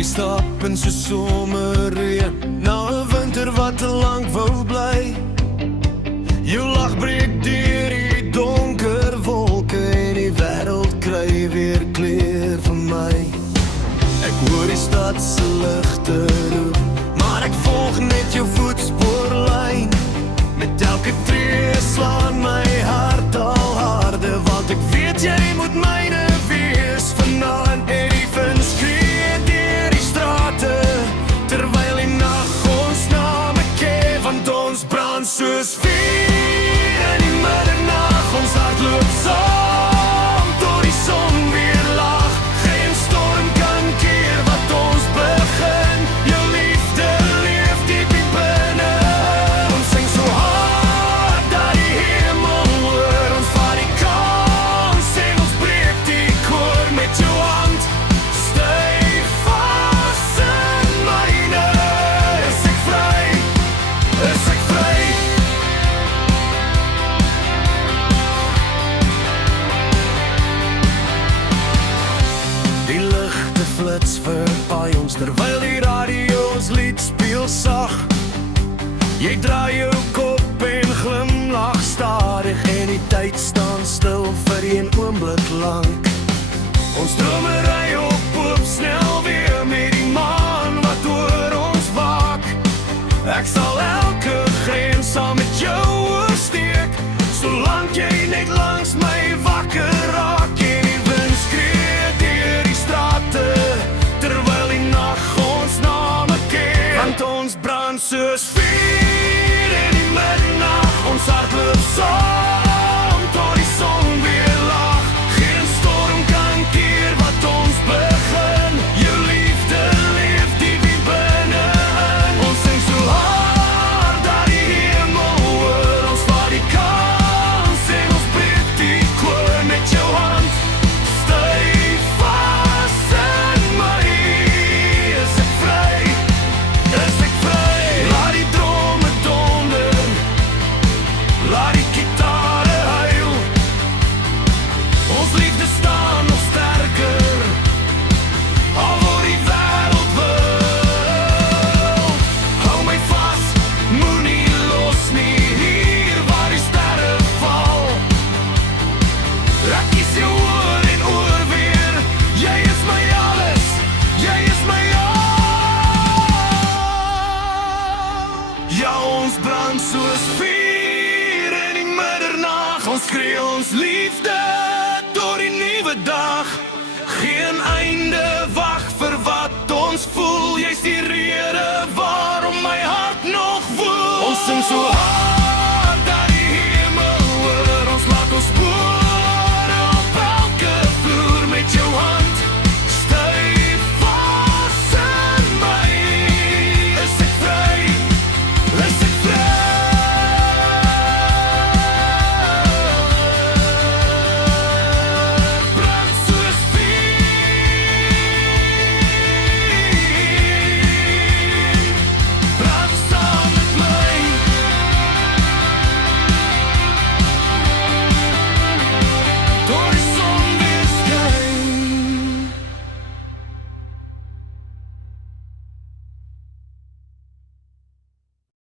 Jy stap in so somerreën na 'n winter wat te lank wou bly. Jou lag breek deur die donker wolke en die wêreld kry weer kleur vir my. Ek hoor die stad se ligte roep, maar ek volg net jou voetspoorlyn. Met elke tree slaan my hart al harder, want ek weet jy moet myne wees vanaand. En die wind skree deur die strate, terwyl die nag ons name keer, want ons brand soos vuur in die middernag. Ons hart loop saam tot die son weer lag. Geen storm kan keer wat ons begin. Jou liefde leef diep in binne. Ons sing so hard dat die hemel hoor. Ons vat die kans en ons breek die koor. Met jou hand stay vas in myne. Is ek vry? Is ek vry? Die ligte flits verby ons, terwyl die radio ons lied speel sag. Jy draai jou kop en glimlag stadig, en die tyd staan stil vir een oomblik lank. Ons drome ry op snel weer met die maan wat oor ons waak. Ek sal elke grens saam met jou oorsteek, solank jy net langs my wakker raak. En die wind skree deur die strate, terwyl die nag ons name keer, want ons brand soos vuur in die middernag. Ons hart loop saam tot die son weer lag. Geen storm kan keer wat ons begin. Jou liefde leef diep in binne. Ons sing so hard dat die hemel hoor. Ons vat die kans en ons breek die koor. Met jou hand stay vas in my. Is ek vry? Is ek vry? Laat die drome donder, laat die gitare huil. Ons liefde staan nog sterker, al word die wêreld wil. Hou my vas, moenie los nie, hier waar die sterre val. Ek kies jou oor en oor weer. Jy is my alles, jy is my al. Ja, ons brand soos vuur in die middernag. Ons skree ons liefde tot die nuwe dag. Geen einde wag vir wat ons voel. Jy's die rede waarom my hart nog woel. Ons sing so hard